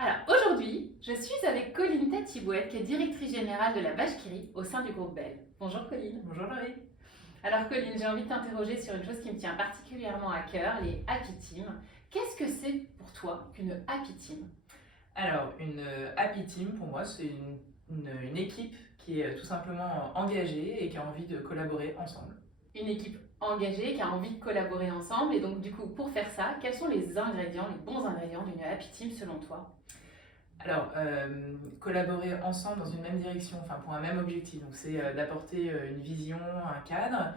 Alors aujourd'hui, je suis avec Colline Tatibouet, qui est directrice générale de la Vache qui rit au sein du groupe Bell. Bonjour Colline. Bonjour Laurie. Alors Colline, j'ai envie de t'interroger sur une chose qui me tient particulièrement à cœur, les Happy Teams. Qu'est-ce que c'est pour toi qu'une Happy Team? Alors, une Happy Team, pour moi, c'est une équipe qui est tout simplement engagée et qui a envie de collaborer ensemble. Une équipe engagée qui a envie de collaborer ensemble, et donc du coup, pour faire ça, quels sont les ingrédients, les bons ingrédients d'une Happy Team selon toi? Alors, collaborer ensemble dans une même direction, enfin pour un même objectif. Donc, c'est d'apporter une vision, un cadre.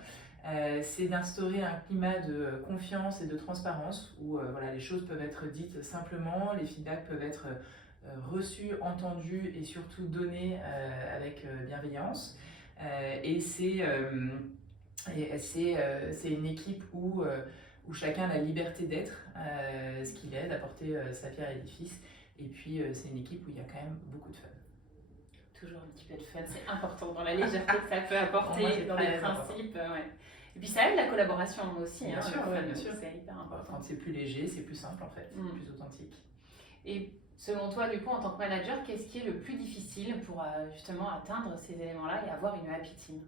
C'est d'instaurer un climat de confiance et de transparence où voilà, les choses peuvent être dites simplement, les feedbacks peuvent être reçus, entendus et surtout donnés avec bienveillance. Et c'est une équipe où chacun a la liberté d'être ce qu'il est, d'apporter sa pierre à l'édifice. Et puis c'est une équipe où il y a quand même beaucoup de fun. Toujours un petit peu de fun, c'est important dans la légèreté que ça peut apporter, moi, c'est dans les très principes. Ouais. Et puis ça aide la collaboration aussi, Bien hein, sûr, le fun, bien sûr. c'est hyper important. Quand c'est plus léger, c'est plus simple en fait, plus authentique. Et selon toi, du coup, en tant que manager, qu'est-ce qui est le plus difficile pour justement atteindre ces éléments-là et avoir une happy team?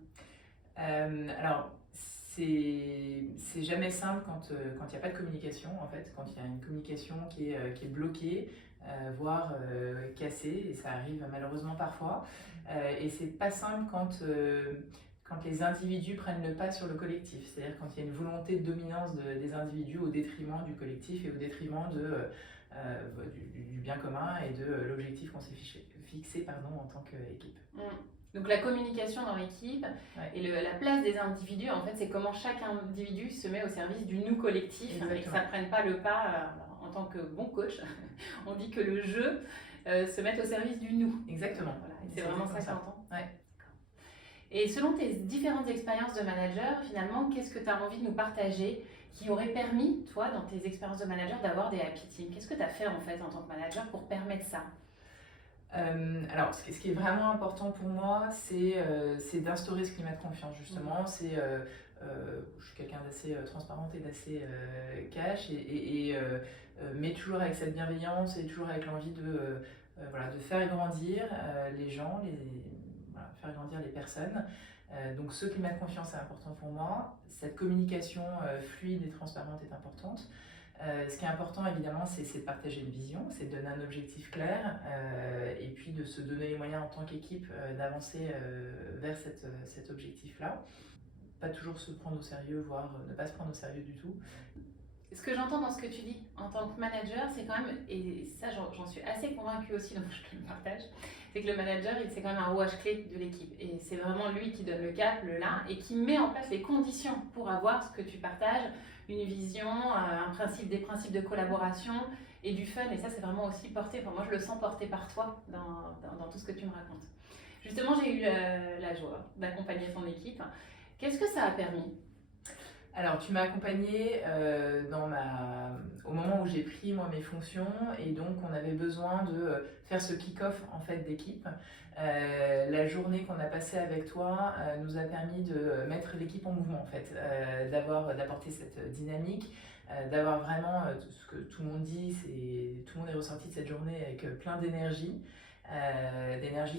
Alors, c'est jamais simple quand il n'y a pas de communication, en fait, quand il y a une communication qui est bloquée, voire cassée, et ça arrive malheureusement parfois. Et c'est pas simple quand les individus prennent le pas sur le collectif, c'est-à-dire quand il y a une volonté de dominance des individus au détriment du collectif et au détriment du bien commun et de l'objectif qu'on s'est fixé en tant qu'équipe. Donc la communication dans l'équipe, Ouais. et la place des individus, en fait, c'est comment chaque individu se met au service du nous collectif. Exactement. Et que ça ne prenne pas le pas. En tant que bon coach, on dit que le jeu se mette au service du nous. Exactement. Voilà. Et c'est vraiment ça qu'on entend. Ouais. Et selon tes différentes expériences de manager, finalement, qu'est-ce que tu as envie de nous partager qui aurait permis, toi, dans tes expériences de manager, d'avoir des happy teams? Qu'est-ce que tu as fait en fait en tant que manager pour permettre ça? Alors, ce qui est vraiment important pour moi, c'est d'instaurer ce climat de confiance, justement. Je suis quelqu'un d'assez transparente et d'assez cash, mais toujours avec cette bienveillance et toujours avec l'envie de faire grandir les gens, faire grandir les personnes. Donc, ce climat de confiance est important pour moi. Cette communication fluide et transparente est importante. Ce qui est important évidemment, c'est de partager une vision, c'est de donner un objectif clair et puis de se donner les moyens en tant qu'équipe d'avancer vers cet objectif-là. Pas toujours se prendre au sérieux, voire ne pas se prendre au sérieux du tout. Ce que j'entends dans ce que tu dis en tant que manager, c'est quand même, et ça j'en suis assez convaincue aussi, donc je te le partage, c'est que le manager, c'est quand même un rouage clé de l'équipe. Et c'est vraiment lui qui donne le cap, le là, et qui met en place les conditions pour avoir ce que tu partages, une vision, des principes de collaboration et du fun. Et ça, c'est vraiment aussi porté, enfin, moi je le sens porté par toi dans tout ce que tu me racontes. Justement, j'ai eu la joie d'accompagner ton équipe. Qu'est-ce que ça a permis? Alors, tu m'as accompagnée au moment où j'ai pris moi mes fonctions, et donc on avait besoin de faire ce kick-off en fait d'équipe. La journée qu'on a passée avec toi nous a permis de mettre l'équipe en mouvement en fait, d'apporter cette dynamique, d'avoir vraiment ce que tout le monde dit, tout le monde est ressorti de cette journée avec plein d'énergie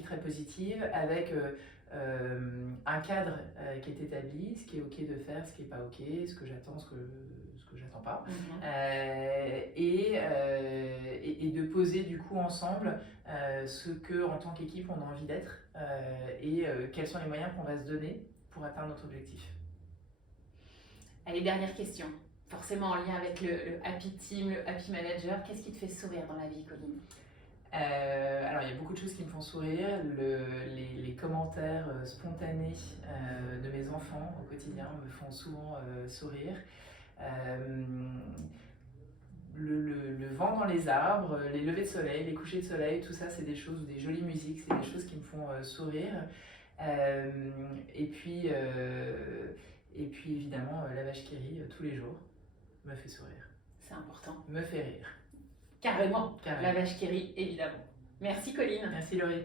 très positive, avec un cadre qui est établi, ce qui est ok de faire, ce qui est pas ok, ce que j'attends, ce que j'attends pas, et de poser du coup ensemble ce que en tant qu'équipe on a envie d'être et quels sont les moyens qu'on va se donner pour atteindre notre objectif. Allez, dernière question, forcément en lien avec le happy team, le happy manager. Qu'est-ce qui te fait sourire dans la vie, Colline? Alors il y a beaucoup de choses qui me font sourire, les commentaires spontanés de mes enfants au quotidien me font souvent sourire. Le vent dans les arbres, les levées de soleil, les couchers de soleil, tout ça c'est des choses, des jolies musiques, c'est des choses qui me font sourire. Et puis évidemment la vache qui rit tous les jours me fait sourire. C'est important. Me fait rire. Carrément. La vache qui rit, évidemment. Merci Colline. Merci Laurie.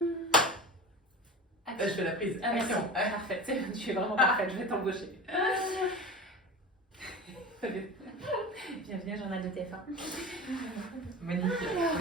Je fais la prise. Ah, merci. Parfait. Tu es vraiment parfaite. Je vais t'embaucher. Bienvenue au journal de TF1. Magnifique. Alors,